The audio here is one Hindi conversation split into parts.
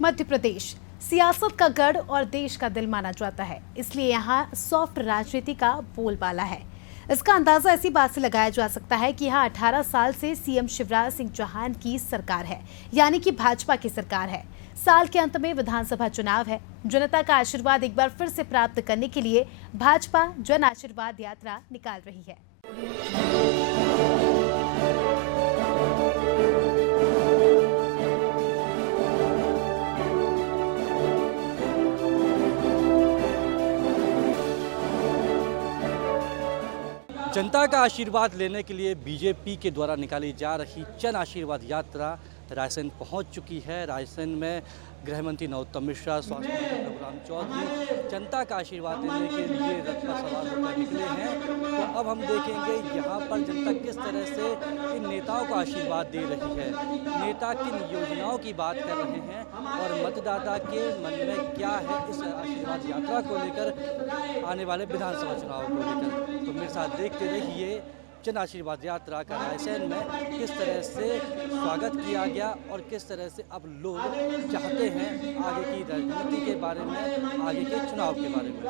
मध्य प्रदेश सियासत का गढ़ और देश का दिल माना जाता है, इसलिए यहाँ सॉफ्ट राजनीति का बोलबाला है। इसका अंदाजा ऐसी बात से लगाया जा सकता है कि यहाँ 18 साल से सीएम शिवराज सिंह चौहान की सरकार है, यानी कि भाजपा की सरकार है। साल के अंत में विधानसभा चुनाव है। जनता का आशीर्वाद एक बार फिर से प्राप्त करने के लिए भाजपा जन आशीर्वाद यात्रा निकाल रही है। जनता का आशीर्वाद लेने के लिए बीजेपी के द्वारा निकाली जा रही जन आशीर्वाद यात्रा रायसेन पहुंच चुकी है। रायसेन में गृह मंत्री नरोत्तम मिश्रा, स्वास्थ्य मंत्री प्रभुराम चौधरी जनता का आशीर्वाद लेने के लिए रथ पर सवार होकर निकले हैं। तो अब हम देखेंगे यहाँ पर जनता किस तरह से इन नेताओं का आशीर्वाद दे रही है, नेता किन योजनाओं की बात कर रहे हैं और मतदाता के मन में क्या है इस आशीर्वाद यात्रा को लेकर, आने वाले विधानसभा चुनाव को लेकर। तो मेरे साथ देखते रहिए जन आशीर्वाद यात्रा का रायसेन में किस तरह से स्वागत किया गया और किस तरह से अब लोग चाहते हैं आगे की राजनीति के बारे में, आगे के चुनाव के बारे में।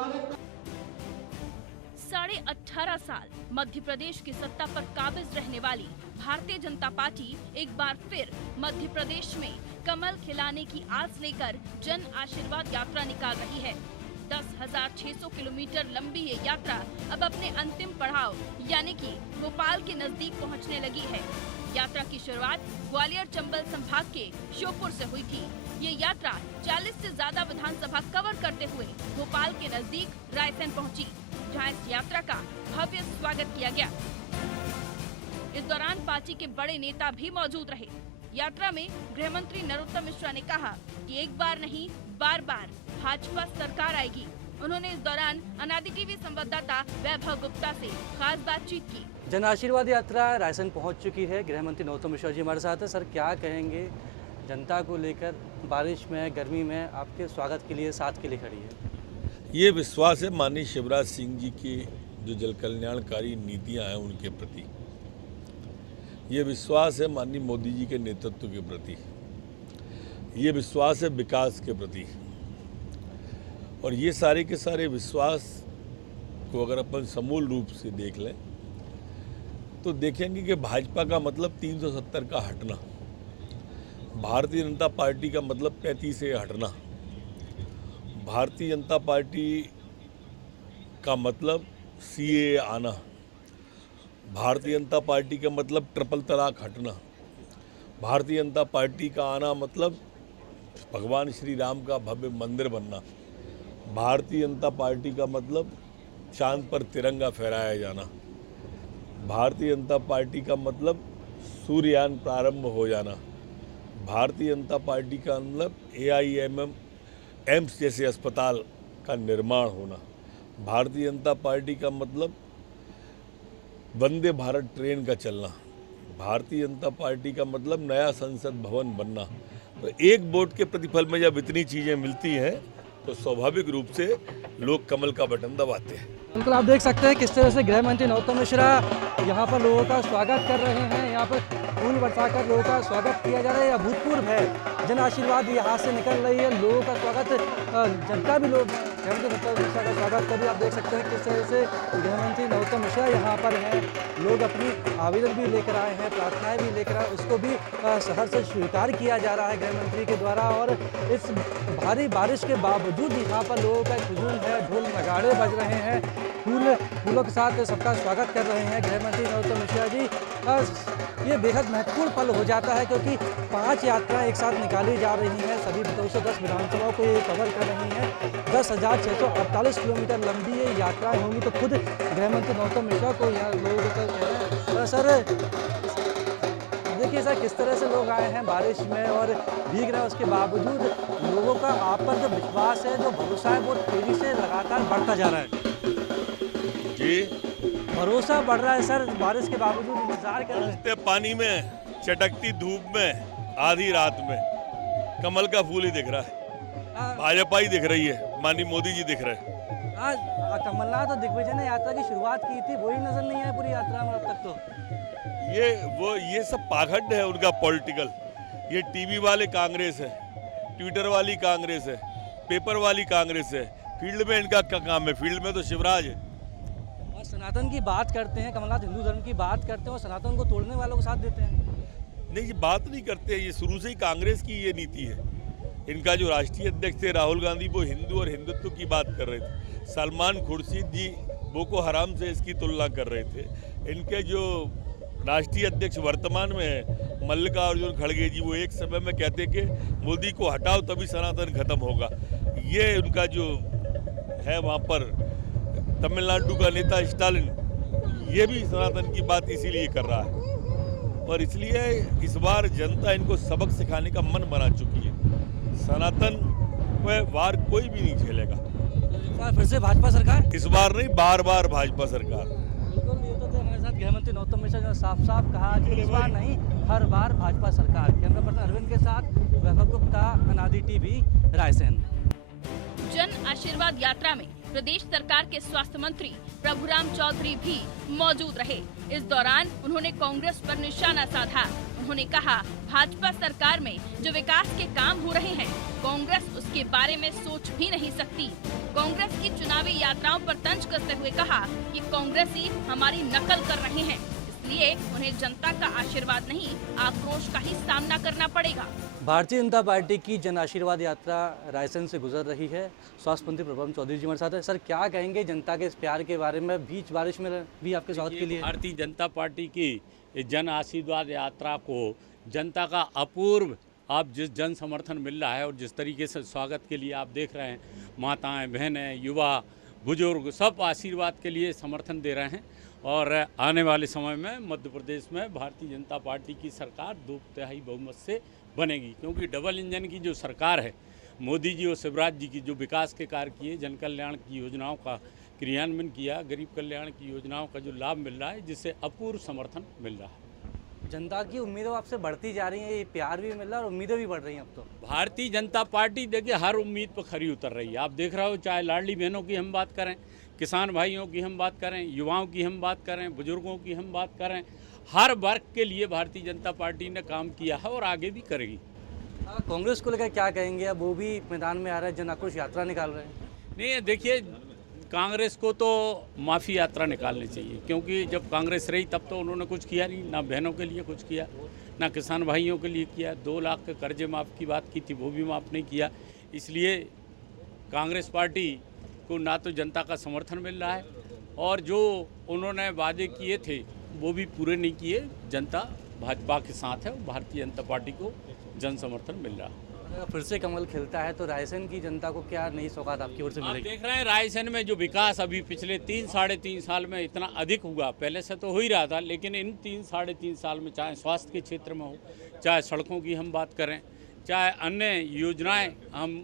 18.5 साल मध्य प्रदेश की सत्ता पर काबिज रहने वाली भारतीय जनता पार्टी एक बार फिर मध्य प्रदेश में कमल खिलाने की आस लेकर जन आशीर्वाद यात्रा निकाल रही है। 10,600 किलोमीटर लंबी ये यात्रा अब अपने अंतिम पड़ाव यानी कि भोपाल के नजदीक पहुंचने लगी है। यात्रा की शुरुआत ग्वालियर चंबल संभाग के श्योपुर से हुई थी। ये यात्रा 40 से ज्यादा विधानसभा कवर करते हुए भोपाल के नजदीक रायसेन पहुंची, जहां इस यात्रा का भव्य स्वागत किया गया। इस दौरान पार्टी के बड़े नेता भी मौजूद रहे। यात्रा में गृह मंत्री नरोत्तम मिश्रा ने कहा कि एक बार नहीं बार बार भाजपा सरकार आएगी। उन्होंने इस दौरान अनादि टीवी संवाददाता वैभव गुप्ता से खास बातचीत की। जन आशीर्वाद यात्रा रायसेन पहुंच चुकी है। गृह मंत्री नरोत्तम मिश्रा जी हमारे साथ है। सर, क्या कहेंगे जनता को लेकर, बारिश में गर्मी में आपके स्वागत के लिए साथ के लिए खड़ी है? ये विश्वास है माननीय शिवराज सिंह जी की जो जल कल्याणकारी नीतियाँ हैं उनके प्रति, ये विश्वास है माननीय मोदी जी के नेतृत्व के प्रति, ये विश्वास है विकास के प्रति। और ये सारे के सारे विश्वास को अगर अपन समूल रूप से देख लें तो देखेंगे कि भाजपा का मतलब 370 का हटना, भारतीय जनता पार्टी का मतलब 35 से हटना, भारतीय जनता पार्टी का मतलब सीए आना, भारतीय जनता पार्टी का मतलब ट्रिपल तलाक हटना, भारतीय जनता पार्टी का आना मतलब भगवान श्री राम का भव्य मंदिर बनना, भारतीय जनता पार्टी का मतलब चांद पर तिरंगा फहराया जाना, भारतीय जनता पार्टी का मतलब सूर्ययान प्रारंभ हो जाना, भारतीय जनता पार्टी का मतलब AIMM एम्स जैसे अस्पताल का निर्माण होना, भारतीय जनता पार्टी का मतलब वंदे भारत ट्रेन का चलना, भारतीय जनता पार्टी का मतलब नया संसद भवन बनना। तो एक वोट के प्रतिफल में जब इतनी चीज़ें मिलती हैं तो स्वाभाविक रूप से लोग कमल का बटन दबाते हैं। बिल्कुल, आप देख सकते हैं किस तरह से गृह मंत्री नरोत्तम मिश्रा यहाँ पर लोगों का स्वागत कर रहे हैं। यहाँ पर फूल बरसाकर लोगों का स्वागत किया जा रहा है। अभूतपूर्व है, जन आशीर्वाद यहाँ से निकल रही है। लोगों का स्वागत, जनता भी लोग गृह मंत्री नरोत्तम मिश्रा का स्वागत कर रही है। आप देख सकते हैं किस तरह से गृह मंत्री नरोत्तम मिश्रा यहाँ पर हैं। लोग अपनी आवेदन भी लेकर आए हैं, प्रार्थनाएँ भी लेकर आए, उसको भी शहर से स्वीकार किया जा रहा है गृह मंत्री के द्वारा। और इस भारी बारिश के बावजूद यहाँ पर लोगों का हुजूम है, ढोल नगाड़े बज रहे हैं, फूलों के साथ सबका स्वागत कर रहे हैं गृह मंत्री नरोत्तम मिश्रा जी। ये बेहद महत्वपूर्ण पल हो जाता है क्योंकि 5 यात्राएं एक साथ निकाली जा रही हैं। सभी 210 विधानसभाओं को ये कवर कर रही हैं। 10,648 किलोमीटर लंबी ये यात्राएं होंगी। तो खुद गृह मंत्री नरोत्तम मिश्रा को यहाँ लोगों का कहना है। सर देखिए सर, किस तरह से लोग आए हैं बारिश में और भीग रहे हैं, उसके बावजूद लोगों का आप पर जो विश्वास है, जो भरोसा है, वो तेजी से लगातार बढ़ता जा रहा है। जी, भरोसा बढ़ रहा है सर, बारिश के बावजूद इंतजार कर रहे हैं। पानी में, चटकती धूप में, आधी रात में कमल का फूल ही दिख रहा है, भाजपा ही दिख रही है, माननीय मोदी जी दिख रहे हैं। आज कमलनाथ और दिग्विजय ने यात्रा की शुरुआत की थी, वही नजर नहीं आया पूरी यात्रा में अब तक। तो ये सब पाखंड है उनका पॉलिटिकल। ये टीवी वाले कांग्रेस है, ट्विटर वाली कांग्रेस है, पेपर वाली कांग्रेस है। फील्ड में इनका क्या काम है? फील्ड में तो शिवराज है। और सनातन की बात करते हैं, कमलनाथ हिंदू धर्म की बात करते हैं और सनातन को तोड़ने वालों को साथ देते हैं। नहीं, ये बात नहीं करते। ये शुरू से ही कांग्रेस की ये नीति है। इनका जो राष्ट्रीय अध्यक्ष थे राहुल गांधी, वो हिंदू और हिंदुत्व की बात कर रहे थे। सलमान खुर्शीद जी बोको हराम से इसकी तुलना कर रहे थे। इनके जो राष्ट्रीय अध्यक्ष वर्तमान में है मल्लिकार्जुन खड़गे जी, वो एक समय में कहते कि मोदी को हटाओ तभी सनातन खत्म होगा। ये उनका जो है वहाँ पर तमिलनाडु का नेता स्टालिन, ये भी सनातन की बात इसीलिए कर रहा है। और इसलिए इस बार जनता इनको सबक सिखाने का मन बना चुकी है। सनातन पे वार कोई भी नहीं झेलेगा। फिर से भाजपा सरकार? इस बार नहीं, बार बार भाजपा सरकार। बिल्कुल, ये तो थे हमारे साथ गृह मंत्री नरोत्तम मिश्रा ने साफ साफ कहा कि इस बार नहीं, हर बार भाजपा सरकार। कैमरा पर्सन अरविंद के साथ वैभव गुप्ता, अनादि टीवी, रायसेन। जन आशीर्वाद यात्रा में प्रदेश सरकार के स्वास्थ्य मंत्री प्रभुराम चौधरी भी मौजूद रहे। इस दौरान उन्होंने कांग्रेस पर निशाना साधा। उन्होंने कहा, भाजपा सरकार में जो विकास के काम हो रहे हैं, कांग्रेस उसके बारे में सोच भी नहीं सकती। कांग्रेस की चुनावी यात्राओं पर तंज कसते हुए कहा कि कांग्रेसी हमारी नकल कर रहे हैं, इसलिए उन्हें जनता का आशीर्वाद नहीं, आक्रोश का ही सामना करना पड़ेगा। भारतीय जनता पार्टी की जन आशीर्वाद यात्रा रायसेन से गुजर रही है। स्वास्थ्य मंत्री प्रभुराम चौधरी जी हमारे साथ है। सर, क्या कहेंगे जनता के इस प्यार के बारे में? बीच बारिश में भी आपके स्वागत के लिए भारतीय जनता पार्टी की जन आशीर्वाद यात्रा को जनता का अपूर्व आप जिस जन समर्थन मिल रहा है और जिस तरीके से स्वागत के लिए आप देख रहे हैं, माताएं, बहनें, युवा, बुजुर्ग सब आशीर्वाद के लिए समर्थन दे रहे हैं। और आने वाले समय में मध्य प्रदेश में भारतीय जनता पार्टी की सरकार 2/3 बहुमत से बनेगी, क्योंकि डबल इंजन की जो सरकार है, मोदी जी और शिवराज जी की जो विकास के कार्य किए, जन कल्याण की योजनाओं का क्रियान्वयन किया, गरीब कल्याण की योजनाओं का जो लाभ मिल रहा है, जिससे अपूर्व समर्थन मिल रहा है। जनता की उम्मीदें आपसे बढ़ती जा रही हैं, ये प्यार भी मिल रहा है और उम्मीदें भी बढ़ रही हैं अब तो। भारतीय जनता पार्टी देखिए हर उम्मीद पर खरी उतर रही है। आप देख रहे हो, चाहे लाडली बहनों की हम बात करें, किसान भाइयों की हम बात करें, युवाओं की हम बात करें, बुजुर्गों की हम बात करें, हर वर्ग के लिए भारतीय जनता पार्टी ने काम किया है और आगे भी करेगी। कांग्रेस को लेकर क्या कहेंगे? अब वो भी मैदान में आ रहा है, जन आक्रोश यात्रा निकाल रहे हैं। नहीं, देखिए कांग्रेस को तो माफ़ी यात्रा निकालनी चाहिए, क्योंकि जब कांग्रेस रही तब तो उन्होंने कुछ किया नहीं, ना बहनों के लिए कुछ किया, ना किसान भाइयों के लिए किया। 2 लाख के कर्जे माफ़ की बात की थी, वो भी माफ़ नहीं किया। इसलिए कांग्रेस पार्टी को ना तो जनता का समर्थन मिल रहा है और जो उन्होंने वादे किए थे वो भी पूरे नहीं किए। जनता भाजपा के साथ है और भारतीय जनता पार्टी को जन समर्थन मिल रहा है। अगर फिर से कमल खिलता है तो रायसेन की जनता को क्या नई सौगात आपकी ओर से आप मिलेगी? देख रहे हैं रायसेन में जो विकास अभी पिछले 3-3.5 साल में इतना अधिक हुआ, पहले से तो हो ही रहा था, लेकिन इन 3-3.5 साल में चाहे स्वास्थ्य के क्षेत्र में हो, चाहे सड़कों की हम बात करें, चाहे अन्य योजनाएं हम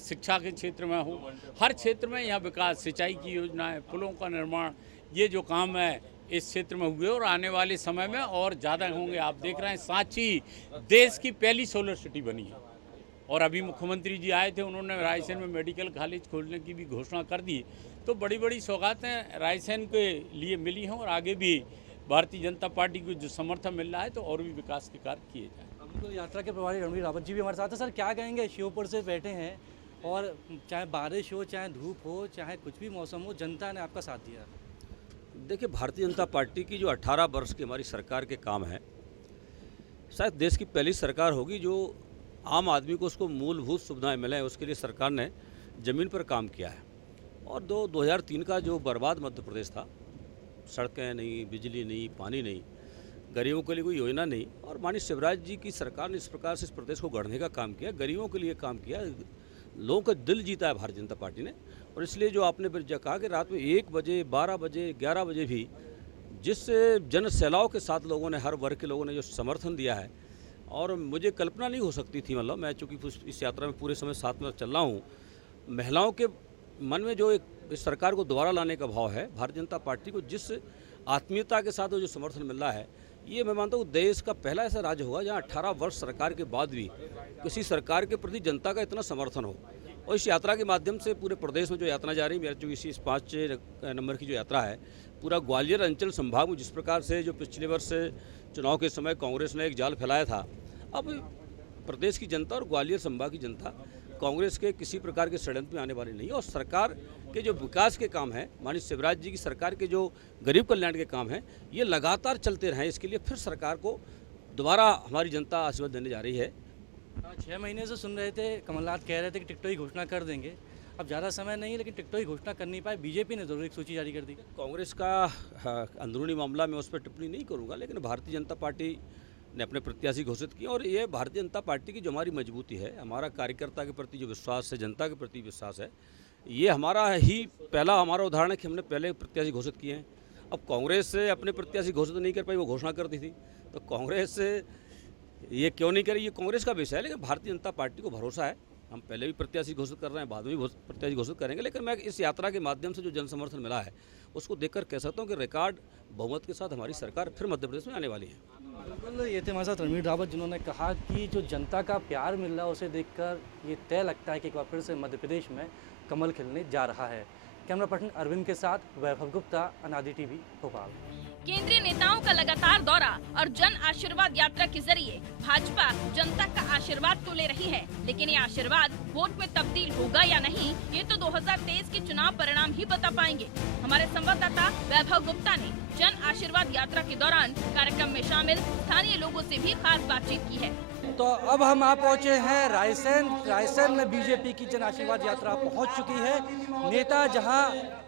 शिक्षा के क्षेत्र में हो, हर क्षेत्र में यहाँ विकास, सिंचाई की योजनाएं, पुलों का निर्माण, ये जो काम है इस क्षेत्र में हुए और आने वाले समय में और ज़्यादा होंगे। आप देख रहे हैं सांची देश की पहली सोलर सिटी बनी है और अभी मुख्यमंत्री जी आए थे, उन्होंने रायसेन में मेडिकल कॉलेज खोलने की भी घोषणा कर दी। तो बड़ी बड़ी सौगातें रायसेन के लिए मिली हैं और आगे भी भारतीय जनता पार्टी को जो समर्थन मिल रहा है तो और भी विकास के कार्य किए जाएँ। बिल्कुल, यात्रा के प्रभारी रणवीर रावत जी भी हमारे साथ हैं। सर, क्या कहेंगे? शिवपुर से बैठे हैं और चाहे बारिश हो, चाहे धूप हो, चाहे कुछ भी मौसम हो, जनता ने आपका साथ दिया। देखिए, भारतीय जनता पार्टी की जो 18 वर्ष की हमारी सरकार के काम है, शायद देश की पहली सरकार होगी जो आम आदमी को उसको मूलभूत सुविधाएं मिलें, उसके लिए सरकार ने ज़मीन पर काम किया है। और 2003 का जो बर्बाद मध्य प्रदेश था, सड़कें नहीं, बिजली नहीं, पानी नहीं, गरीबों के लिए कोई योजना नहीं, और माननीय शिवराज जी की सरकार ने इस प्रकार से इस प्रदेश को गढ़ने का काम किया, गरीबों के लिए काम किया, लोगों का दिल जीता है भारतीय जनता पार्टी ने। और इसलिए जो आपने फिर कहा कि रात में 1 बजे, 12 बजे, 11 बजे भी जिस जन सैलाव के साथ लोगों ने, हर वर्ग के लोगों ने जो समर्थन दिया है, और मुझे कल्पना नहीं हो सकती थी, मतलब मैं चूँकि इस यात्रा में पूरे समय साथ में चल रहा हूँ, महिलाओं के मन में जो एक इस सरकार को दोबारा लाने का भाव है, भारतीय जनता पार्टी को जिस आत्मीयता के साथ जो समर्थन मिल रहा है, ये मैं मानता हूँ देश का पहला ऐसा राज्य होगा जहाँ 18 वर्ष सरकार के बाद भी किसी सरकार के प्रति जनता का इतना समर्थन हो। और इस यात्रा के माध्यम से पूरे प्रदेश में जो यात्रा जा रही है, मेरा चूँकि इस 5 नंबर की जो यात्रा है, पूरा ग्वालियर अंचल संभाग में जिस प्रकार से जो पिछले वर्ष चुनाव के समय कांग्रेस ने एक जाल फैलाया था, अब प्रदेश की जनता और ग्वालियर संभाग की जनता कांग्रेस के किसी प्रकार के षड्यंत्र में आने वाली नहीं है। और सरकार के जो विकास के काम हैं, माननीय शिवराज जी की सरकार के जो गरीब कल्याण के काम हैं, ये लगातार चलते रहें। इसके लिए फिर सरकार को दोबारा हमारी जनता आशीर्वाद देने जा रही है। 6 महीने से सुन रहे थे, कमलनाथ कह रहे थे कि टिकटों की घोषणा कर देंगे। अब ज़्यादा समय नहीं है, लेकिन टिकटों की घोषणा कर नहीं पाए। बीजेपी ने जरूर एक सूची जारी कर दी। कांग्रेस का अंदरूनी मामला मैं उस पर टिप्पणी नहीं करूंगा, लेकिन भारतीय जनता पार्टी ने अपने प्रत्याशी घोषित किए और ये भारतीय जनता पार्टी की जो हमारी मजबूती है, हमारा कार्यकर्ता के प्रति जो विश्वास है, जनता के प्रति विश्वास है, ये हमारा ही पहला उदाहरण है कि हमने पहले प्रत्याशी घोषित किए हैं। अब कांग्रेस से अपने प्रत्याशी घोषित नहीं कर पाई, वो घोषणा कर दी थी, तो कांग्रेस ये क्यों नहीं करी, ये कांग्रेस का विषय है। लेकिन भारतीय जनता पार्टी को भरोसा है, हम पहले भी प्रत्याशी घोषित कर रहे हैं, बाद में भी प्रत्याशी घोषित करेंगे। लेकिन मैं इस यात्रा के माध्यम से जो जन समर्थन मिला है उसको देखकर कह सकता हूँ कि रिकॉर्ड बहुमत के साथ हमारी सरकार फिर मध्य प्रदेश में आने वाली है। बिल्कुल, ये थे हमारे साथ रणवीर रावत, जिन्होंने कहा कि जो जनता का प्यार मिल रहा है उसे देखकर ये तय लगता है कि एक बार फिर से मध्य प्रदेश में कमल खिलने जा रहा है। कैमरा पर्सन अरविंद के साथ वैभव गुप्ता, अनादि टीवी, भोपाल। केंद्रीय नेताओं का लगातार दौरा और जन आशीर्वाद यात्रा के जरिए भाजपा जनता का आशीर्वाद तो ले रही है, लेकिन ये आशीर्वाद वोट में तब्दील होगा या नहीं, ये तो 2023 के चुनाव परिणाम ही बता पाएंगे। हमारे संवाददाता वैभव गुप्ता ने जन आशीर्वाद यात्रा के दौरान कार्यक्रम में शामिल स्थानीय लोगों से भी खास बातचीत की है। तो अब हम आ पहुंचे हैं रायसेन में बीजेपी की जन आशीर्वाद यात्रा पहुंच चुकी है। नेता जहां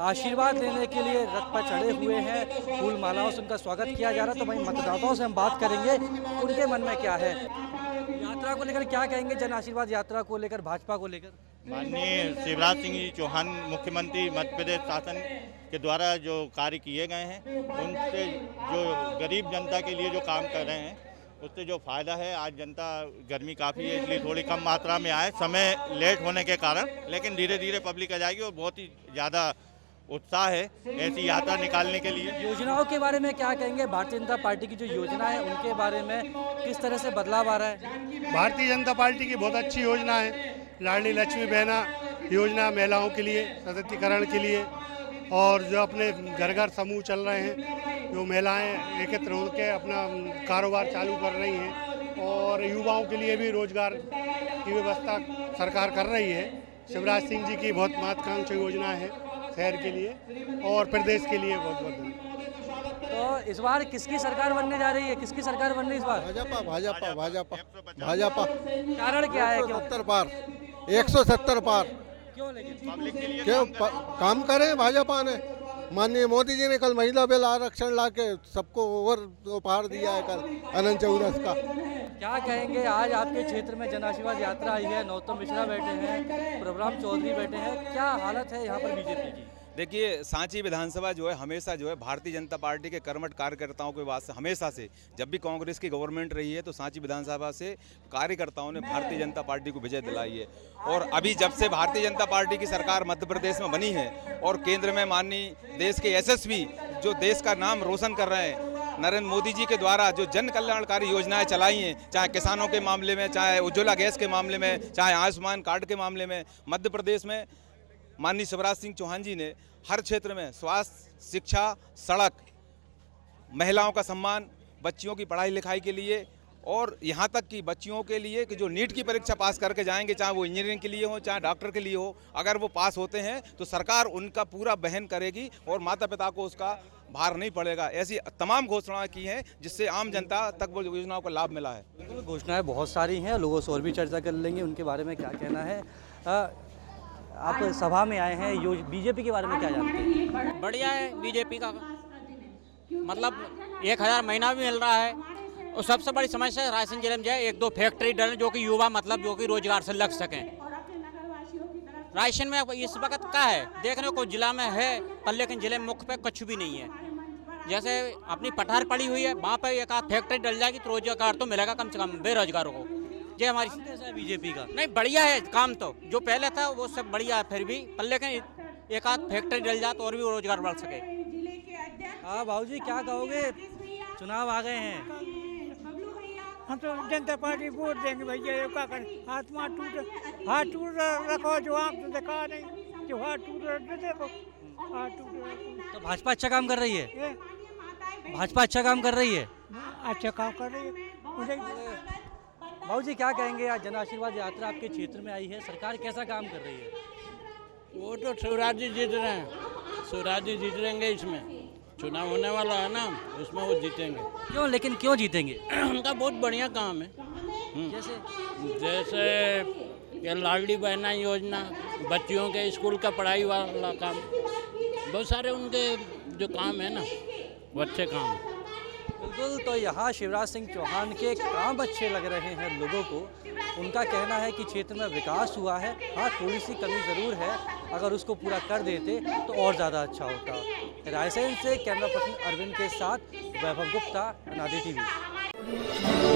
आशीर्वाद लेने के लिए रथ पर चढ़े हुए हैं, फूल मालाओं से उनका स्वागत किया जा रहा है। तो वहीं मतदाताओं से हम बात करेंगे, उनके मन में क्या है, यात्रा को लेकर क्या कहेंगे, जन आशीर्वाद यात्रा को लेकर, भाजपा को लेकर। माननीय शिवराज सिंह जी चौहान मुख्यमंत्री मध्य प्रदेश शासन के द्वारा जो कार्य किए गए हैं, उनसे जो गरीब जनता के लिए जो काम कर रहे हैं उससे जो फ़ायदा है, आज जनता गर्मी काफ़ी है इसलिए थोड़ी कम मात्रा में आए, समय लेट होने के कारण, लेकिन धीरे धीरे पब्लिक आ जाएगी और बहुत ही ज़्यादा उत्साह है ऐसी यात्रा निकालने के लिए। योजनाओं के बारे में क्या कहेंगे, भारतीय जनता पार्टी की जो योजना है उनके बारे में किस तरह से बदलाव आ रहा है? भारतीय जनता पार्टी की बहुत अच्छी योजना है, लाडली लक्ष्मी बहना योजना महिलाओं के लिए सशक्तिकरण के लिए, और जो अपने घर घर समूह चल रहे हैं, जो महिलाएं एकत्र होकर अपना कारोबार चालू कर रही हैं, और युवाओं के लिए भी रोजगार की व्यवस्था सरकार कर रही है। शिवराज सिंह जी की बहुत महत्वाकांक्षी योजना है शहर के लिए और प्रदेश के लिए। बहुत बहुत धन्यवाद। तो इस बार किसकी सरकार बनने जा रही है, किसकी सरकार बन रही है इस बार? भाजपा भाजपा भाजपा भाजपा। कारण क्या है? 170 पार। क्यों? लेकिन पब्लिक के लिए क्यों काम करे भाजपा ने। माननीय मोदी जी ने कल महिला बिल आरक्षण लाके सबको ओवर उपहार दिया है कल अनंत चौदस का। क्या कहेंगे, आज आपके क्षेत्र में जन आशीर्वाद यात्रा आई है, नौतम मिश्रा बैठे हैं, प्रभुराम चौधरी बैठे हैं, क्या हालत है यहाँ पर बीजेपी की? देखिए, सांची विधानसभा जो है हमेशा जो है भारतीय जनता पार्टी के कर्मठ कार्यकर्ताओं के वास्ते हमेशा से, जब भी कांग्रेस की गवर्नमेंट रही है तो सांची विधानसभा से कार्यकर्ताओं ने भारतीय जनता पार्टी को विजय दिलाई है। और अभी जब से भारतीय जनता पार्टी की सरकार मध्य प्रदेश में बनी है और केंद्र में माननीय देश के यशस्वी जो देश का नाम रोशन कर रहे हैं नरेंद्र मोदी जी के द्वारा जो जन कल्याणकारी योजनाएं चलाई हैं, चाहे किसानों के मामले में, चाहे उज्ज्वला गैस के मामले में, चाहे आयुष्मान कार्ड के मामले में, मध्य प्रदेश में माननीय शिवराज सिंह चौहान जी ने हर क्षेत्र में स्वास्थ्य, शिक्षा, सड़क, महिलाओं का सम्मान, बच्चियों की पढ़ाई लिखाई के लिए, और यहाँ तक कि बच्चियों के लिए कि जो नीट की परीक्षा पास करके जाएंगे, चाहे वो इंजीनियरिंग के लिए हो, चाहे डॉक्टर के लिए हो, अगर वो पास होते हैं तो सरकार उनका पूरा वहन करेगी और माता पिता को उसका भार नहीं पड़ेगा। ऐसी तमाम घोषणाएं की हैं जिससे आम जनता तक वो योजनाओं का लाभ मिला है। बिल्कुल, घोषणाएं बहुत सारी हैं, लोगों से और भी चर्चा कर लेंगे उनके बारे में क्या कहना है। आप सभा में आए हैं, बीजेपी के बारे में क्या जानते हैं? बढ़िया है बीजेपी का, मतलब 1000 महीना भी मिल रहा है। और सबसे बड़ी समस्या रायसेन जिले में जो है 1-2 फैक्ट्री डल जो कि युवा मतलब जो कि रोजगार से लग सकें। रायसेन में इस वक्त क्या है देखने को जिला में है, पर लेकिन जिले में मुख्य पे कुछ भी नहीं है। जैसे अपनी पठार पड़ी हुई है, वहाँ पर एक आध फैक्ट्री डल जाएगी तो रोजगार तो मिलेगा कम से कम बेरोजगारों को। जो हमारी कैसा है बीजेपी का? नहीं, बढ़िया है काम, तो जो पहले था वो सब बढ़िया है फिर भी, पर लेकिन एक आध फैक्ट्री डल जाए तो और भी रोजगार बढ़ सके। हाँ बाबूजी, क्या कहोगे, चुनाव आ गए हैं? हम तो जनता पार्टी वोट देंगे भैया, ये क्या करें, हाथ टूट रखो, जो आँख तो देखा नहीं, जो हाथ टूट देखो, हाथ टूट। तो भाजपा अच्छा काम कर रही है? भाजपा अच्छा काम कर रही है? अच्छा काम कर रही है। बाबू जी क्या कहेंगे, आज जन आशीर्वाद यात्रा आपके क्षेत्र में आई है, सरकार कैसा काम कर रही है? वो तो शिवराज जी जीत रहे हैं, शिवराज जी जीत रहेंगे। इसमें चुनाव होने वाला है ना, उसमें वो जीतेंगे। क्यों, लेकिन क्यों जीतेंगे? उनका बहुत बढ़िया काम है। जैसे ये लाडली बहना योजना, बच्चियों के स्कूल का पढ़ाई वाला काम, बहुत सारे उनके जो काम है ना वो अच्छे काम है। बिल्कुल, तो यहाँ शिवराज सिंह चौहान के काम अच्छे लग रहे हैं लोगों को। उनका कहना है कि क्षेत्र में विकास हुआ है, हाँ थोड़ी सी कमी ज़रूर है, अगर उसको पूरा कर देते तो और ज़्यादा अच्छा होता। रायसेन से कैमरा पर्सन अरविंद के साथ वैभव गुप्ता, अनादि टीवी।